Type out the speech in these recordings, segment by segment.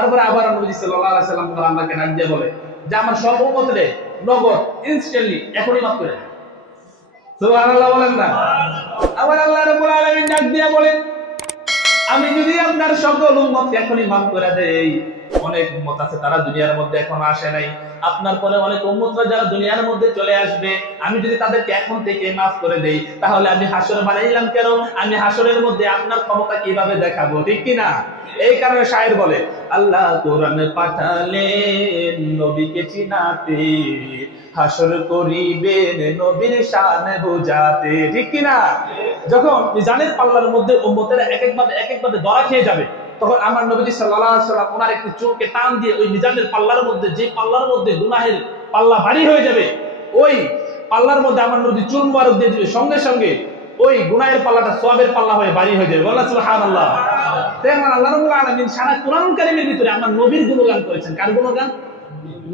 তারপরে আবার নবী সাল্লাল্লাহু আলাইহি সাল্লাম আমাকে ডাক দিয়ে বলে যে আমার সব উম্মতরে নগদ ইনস্ট্যান্টলি এখনই মাফ করে দেন। সুবহানাল্লাহ বলেন না? আবার আল্লাহ রাব্বুল আলামিন ডাক দিয়ে বলেন আমি যদি আপনার সকল উম্মতকে এখনই মাফ করে দেই, অনেক উম্মত আছে তারা দুনিয়ার মধ্যে এখনো আসে নাই, আপনার পরে অনেক উম্মতরা যারা দুনিয়ার মধ্যে চলে আসবে, আমি যদি তাদেরকে এখন থেকে মাফ করে দেই তাহলে আমি হাসর বানাইলাম কেন? আমি হাসরের মধ্যে আপনার ক্ষমতা কিভাবে দেখাবো, ঠিক কি না? এই কারণে শায়ের বলে আল্লাহ কোরআন পাঠালেন নবীকে চিনাতে, হাসর করিবেন নবীর শান বোঝাতে, ঠিক কি না? যখন মিজানের পাল্লার মধ্যে উম্মতেরা এক একভাবে ধরা খেয়ে যাবে, তখন আমার নবীজি সাল্লাল্লাহু আলাইহি ওয়াসাল্লাম ওনার একটি চোখকে টান দিয়ে ওই মিজানের পাল্লার মধ্যে, যে পাল্লার মধ্যে গুনাহের পাল্লা ভারী হয়ে যাবে, ওই পাল্লার মধ্যে আমার নবী চুল মুবারক দিয়ে দিবে, সঙ্গে সঙ্গে ওই গুনাহের পাল্লাটা সওয়াবের পাল্লা হয়ে ভারী হয়ে যাবে। বলেন সুবহানাল্লাহ। তেমন আল্লাহ রাব্বুল আলামিন সারা কোরআন কারীমের ভিতরে আমার নবীর গুণগান করেছেন। কার গুণগান?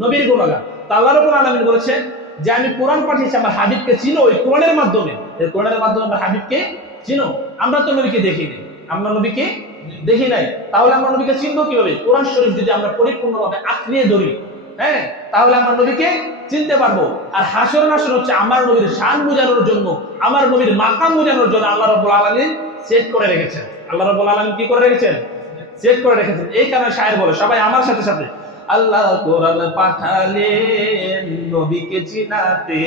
নবীর গুণগান। তা আল্লাহ রাব্বুল আলামিন বলেছেন যে আমি কোরআন পাঠিয়েছি আমার হাবিবকে চিনো ওই কোরআনের মাধ্যমে। এই কোরআনের মাধ্যমে আমার হাবিবকে চিনো। আমরা তো নবীকে দেখিনি, আমরা নবীকে দেখি নাই, তাহলে আমরা নবীকে চিনবো কিভাবে? কোরআন শরীফ যদি আমরা পরিপূর্ণভাবে আঁকড়িয়ে ধরি, হ্যাঁ, তাহলে আমরা নবীকে চিনতে পারবো। আর হাসর নাসর হচ্ছে আমার নবীর শান বোঝানোর জন্য, আমার নবীর মাকাম বোঝানোর জন্য আল্লাহ রাব্বুল আলামিন সেট করে রেখেছেন। আল্লাহ রাব্বুল আলামিন কি করে রেখেছেন? সেট করে রেখেছেন। এই কারণে শায়ের বলে, সবাই আমার সাথে সাথে, আল্লাহ কোরআন পাঠালেন নবীকে চিনাতে,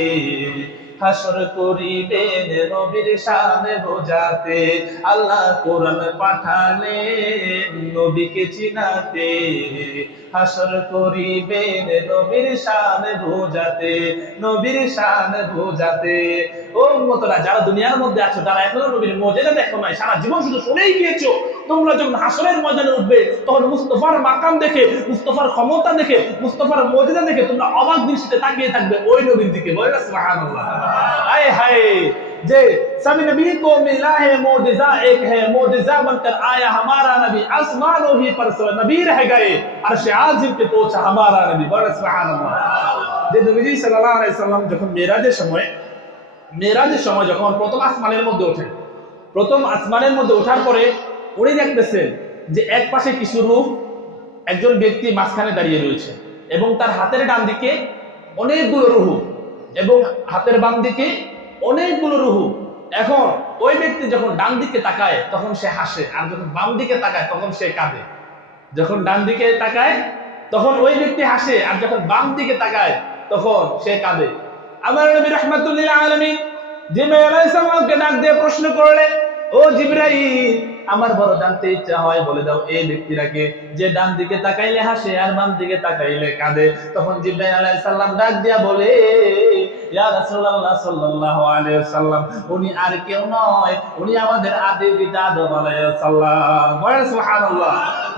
হাসর করিবেন নবীর শান বোঝাতে। আল্লাহ কোরআন পাঠালেন নবীকে চিনাতে, হাসর করিবেন নবীর শান বোঝাতে, নবীর শান বোঝাতে। ও উম্মতরা যারা দুনিয়ার মধ্যে আছো, যারা এখনো নবীর মুজিজা দেখো নাই, সারা জীবন শুধু শুনেই গিয়েছো, তোমরা যখন হাসরের ময়দানে উঠবে তখন মুস্তাফার মাকাম দেখে, মুস্তাফার ক্ষমতা দেখে, মুস্তাফার মুজিজা দেখে তোমরা অবাক দৃষ্টিতে তাকিয়ে থাকবে ওই নবীর দিকে। বলেন সুবহানাল্লাহ। हाय हाय जे सभी नबी को मिला है मोजिजा, एक है मोजिजा बनकर आया हमारा नबी, आसमानों ही पर नबी रह गए, अर्श आज़िम पे पहुंचा हमारा नबी। बोले सुभान अल्लाह। যে নবীজি সাল্লাল্লাহু আলাইহি সাল্লাম যখন মেরাজের সময় যখন প্রথম আসমানের মধ্যে ওঠেন, প্রথম আসমানের মধ্যে ওঠার পরে উনি দেখতেছেন যে এক পাশে কিছু রূহ, একজন ব্যক্তি মাঝখানে দাঁড়িয়ে রয়েছে এবং তার হাতের ডান দিকে অনেকগুলো রূহ এবং হাতের বাম দিকে অনেকগুলো রূহ। এখন ওই ব্যক্তি যখন ডান দিকে তাকায় তখন সে হাসে, আর যখন বাম দিকে তাকায় তখন সে কাঁদে। যখন ডান দিকে তাকায় তখন ওই ব্যক্তি হাসে, আর যখন বাম দিকে তাকায় তখন সে কাঁদে। আমার নবী রাহমাতুল লিল আলামিন জিবরাইল আলাইহিস সালামকে ডাক দিয়ে প্রশ্ন করলেন, ও জিবরাইল, আমার বড় জানতে ইচ্ছা হয়, বলে দাও এই ব্যক্তিটাকে যে ডান দিকে তাকাইলে হাসে আর বাম দিকে তাকাইলে কাঁদে। তখন জিবরাইল আলাইহিস সালাম ডাক দিয়া বলে, ইয়া রাসূলুল্লাহ সাল্লাল্লাহু আলাইহি ওয়াসাল্লাম, উনি আর কেউ নয়, উনি আমাদের আদি পিতা আদম আলাইহিস সালাম। বলেন সুবহানাল্লাহ।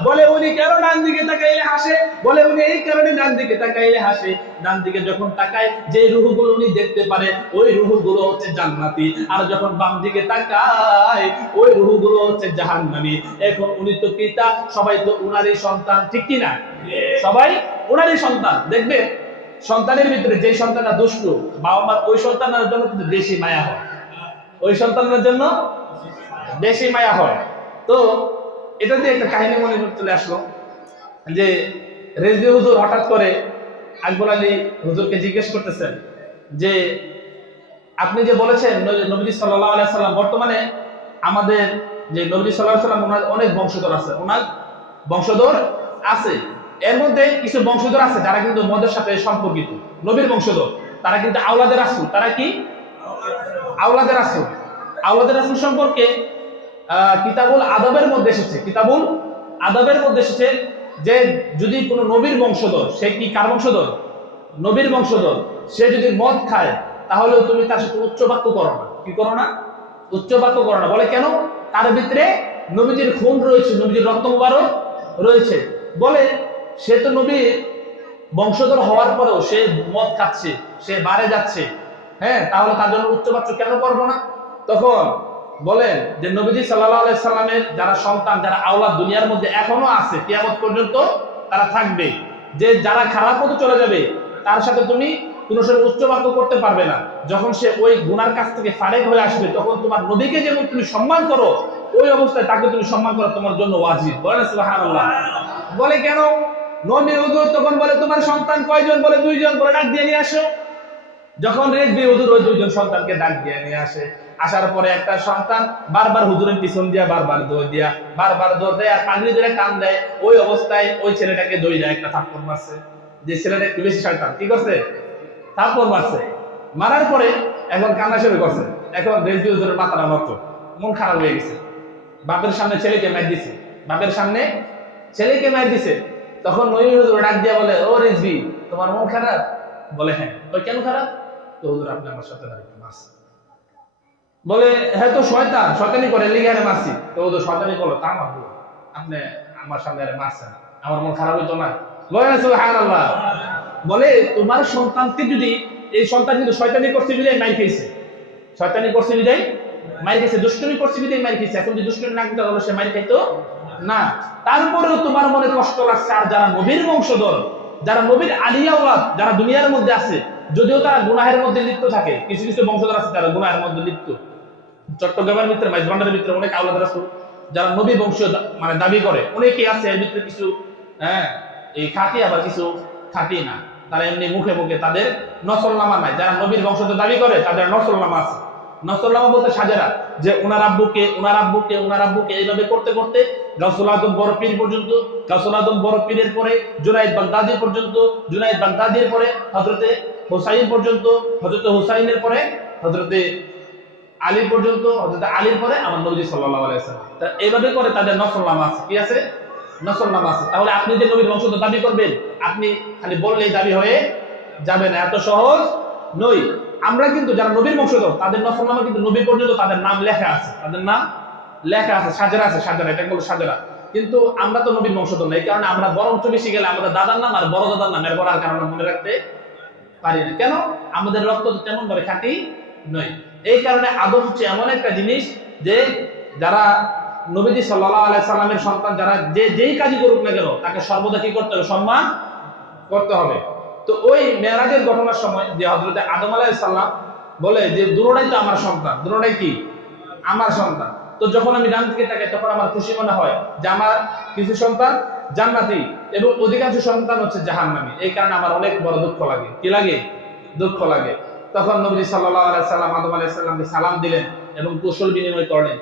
বলে উনি কেন ডান দিকে তাকাইলে হাসে? বলে উনি এই কারণে ডান দিকে তাকাইলে হাসে, ডান দিকে যখন তাকায় যে রূহগুলো উনি দেখতে পারে ওই রূহগুলো হচ্ছে জান্নাতি, আর যখন বাম দিকে তাকায় ওই রূহগুলো হচ্ছে জাহান্নামী। এখন উনি তো পিতা, সবাই তো উনারই সন্তান, ঠিক কি না? সবাই উনারই সন্তান। দেখবে সন্তানের ভিতরে যে সন্তানটা দুষ্ট, বাবা মার ওই সন্তানের জন্য কিন্তু বেশি মায়া হয়, ওই সন্তানের জন্য বেশি মায়া হয়। তো এটা দিয়ে একটা কাহিনী মনে চলে আসলো যে রেজভি হুজুর হঠাৎ করে আকবর আলী হুজুরকে জিজ্ঞেস করতেছেন যে আপনি যে বলেছেন নবী সাল্লাল্লাহু আলাইহি সাল্লাম, বর্তমানে আমাদের যে নবী সাল্লাল্লাহু আলাইহি সাল্লাম ওনার অনেক বংশধর আছে, ওনার বংশধর আছে, এর মধ্যে কিছু বংশধর আছে যারা কিন্তু মদের সাথে সম্পর্কিত, নবীর বংশধর, তারা কিন্তু আওলাদের রাসূল। তারা কি? আওলাদের রাসূল। আওলাদের রাসূল সম্পর্কে কিতাবুল আদবের মধ্যে এসেছে, কিতাবুল আদবের মধ্যে এসেছে যে যদি কোনো নবীর বংশধর, সে কি কার বংশধর? নবীর বংশধর, সে যদি মদ খায় তাহলে তুমি তার সাথে উচ্চ বাক্য করো না। কি করো না? উচ্চ বাক্য করো না। বলে কেন? তার ভিতরে নবীজির খুন রয়েছে, নবীজির রক্ত মুবারক রয়েছে। বলে সে তো নবীর বংশধর হওয়ার পরেও সে মদ খাচ্ছে, সে বারে যাচ্ছে, হ্যাঁ, তাহলে তার জন্য উচ্চ বাক্য কেন করবো না? তখন বলেন যে নবীজি সাল্লাল্লাহু আলাইহি সাল্লামের যারা সন্তান, যারা আওলাদ দুনিয়ার মধ্যে এখনো আছে, কিয়ামত পর্যন্ত তারা থাকবে, যে যারা খারাপ পথে চলে যাবে তার সাথে তুমি কোনো সময় উচ্চ বাক্য করতে পারবে না। যখন সে ওই গুনার কাছ থেকে ফারেক হয়ে আসবে তখন তোমার নবীকে যেমন তুমি সম্মান করো ওই অবস্থায় তাকে তুমি সম্মান করা তোমার জন্য ওয়াজিব। বলেন সুবহানাল্লাহ। বলে কেন? নবী হুজুর তখন বলে তোমার সন্তান কয়জন? বলে 2 জন। বলে ডাক দিয়ে নিয়ে আসো। যখন রেজবি হুজুর ওই 2 জন সন্তানকে ডাক দিয়ে নিয়ে আসে, আসার পরে একটা সন্তান বারবার হুজুরের পিছন দিয়া বারবার দৌড় দেয় আর পাগড়ি ধরে কান দেয়। ওই অবস্থায় ওই ছেলেটাকে দইরা একটা থাপ্পড় মারছে। যে ছেলেটা একটু বেশি শয়তান, কি করছে? থাপ্পড় মারছে। মারার পরে এখন কান্না শুরু করছে। এখন রেজবি হুজুরের মাথাটা নত, মন খারাপ হয়ে গেছে। বাপের সামনে ছেলেকে মার দিছে, বাপের সামনে ছেলেকে মার দিছে। তখন নবী হুজুর ডাক দিয়া বলে, ও রেজবি, তোমার মন খারাপ? বলে হ্যাঁ। ওই কেন খারাপ? তো হুজুর আপনি আমার সাথে মারছেন। বলে হ্যাঁ, তো শয়তানি করে লিগে আরে মারছি। তো হুজুর শয়তানি করলো তা মারবো, আপনি আমার সামনে আরে মারছেন, আমার মন খারাপ হইতো না? বলে সুবহানাল্লাহ। বলে তোমার সন্তানকে যদি, এই সন্তান কিন্তু শয়তানি করছে বিদায় মার খেয়েছে, শয়তানি করছে বিদায় মার খেয়েছে, দুষ্টুমি করছে বিদায় মার খেয়েছে। এখন যদি দুষ্টুমি না করতে তাহলে সে মার খাইতো না। তারপরেও তোমার মনে কষ্ট লাগছে। আর যারা নবীর বংশধর, যারা নবীর আলিয়া ওলাদ, যারা দুনিয়ার মধ্যে আছে, যদিও তারা গুনাহের মধ্যে লিপ্ত থাকে, কিছু কিছু বংশধর আছে তারা গুনাহের মধ্যে লিপ্ত। চট্টগ্রামের ভিতরে, মাইজবান্ডারের ভিতরে অনেক আওলাদ রাসূল যারা নবী বংশীয় মানে দাবি করে, অনেকেই আছে। এর ভিতরে কিছু এই খাঁটি, আবার কিছু খাঁটি না। তারা এমনি মুখে মুখে, তাদের নসলনামা নাই। যারা নবীর বংশধর দাবি করে তাদের নসলনামা আছে। নসলনামা বলতে সাজেরা, যে ওনার আব্বুকে এইভাবে করতে করতে গাউসুল আজম বড় পীর পর্যন্ত, গাউসুল আজম বড় পীরের পরে জুনাইদ বাগদাদি পর্যন্ত, জুনাইদ বাগদাদির পরে হযরতে হুসাইন পর্যন্ত, হযরতে হুসাইনের পরে হযরতে আলী পর্যন্ত, হযরতে আলীর পরে আমার নবী সাল্লাল্লাহু আলাইহি ওয়াসাল্লাম। তা এইভাবে করে তাদের নসলনামা আছে। কি আছে? নসলনামা আছে। তাহলে আপনি যে নবীর বংশধর দাবি করবেন, আপনি খালি বললেই দাবি হয়ে যাবে না, এত সহজ নই। আমরা কিন্তু যারা নবীর বংশধর, তাদের নসলনামা কিন্তু নবী পর্যন্ত তাদের নাম লেখা আছে, তাদের নাম লেখা আছে, সাজেরা আছে, সাজেরা, এটা বলে সাজেরা। কিন্তু আমরা তো নবীর বংশধর না, এই কারণে আমরা বরঞ্চ বেশি গেলে আমাদের দাদার নাম আর বড় দাদার নাম এরপর আর কারণে মনে রাখতে পারি না। কেন? আমাদের রক্ত তেমন ভাবে খাঁটি নয়। এই কারণে আদব হচ্ছে এমন একটা জিনিস যে যারা নবীজি সাল্লাল্লাহু আলাইহি সাল্লামের সন্তান, যারা যেই কাজই করুক না কেন, তাকে সর্বদা কি করতে হবে? সম্মান করতে হবে। তো ওই মেরাজের ঘটনার সময় যে হযরতে আদম আলাইহিস সালাম বলে যে দুটোটাই তো আমার সন্তান, দুটোটাই কি আমার সন্তান। তো যখন আমি ডান দিকে তাকাই তখন আমার খুশি মনে হয় যে আমার কিছু সন্তান জান্নাতি এবং অধিকাংশ সন্তান হচ্ছে জাহান্নামী। এই কারণে আমার অনেক বড় দুঃখ লাগে। কি লাগে? দুঃখ লাগে। তখন নবী সাল্লাল্লাহু আলাইহি সাল্লাম আদম আলাইহিস সালামকে সালাম দিলেন এবং কুশল বিনিময় করলেন।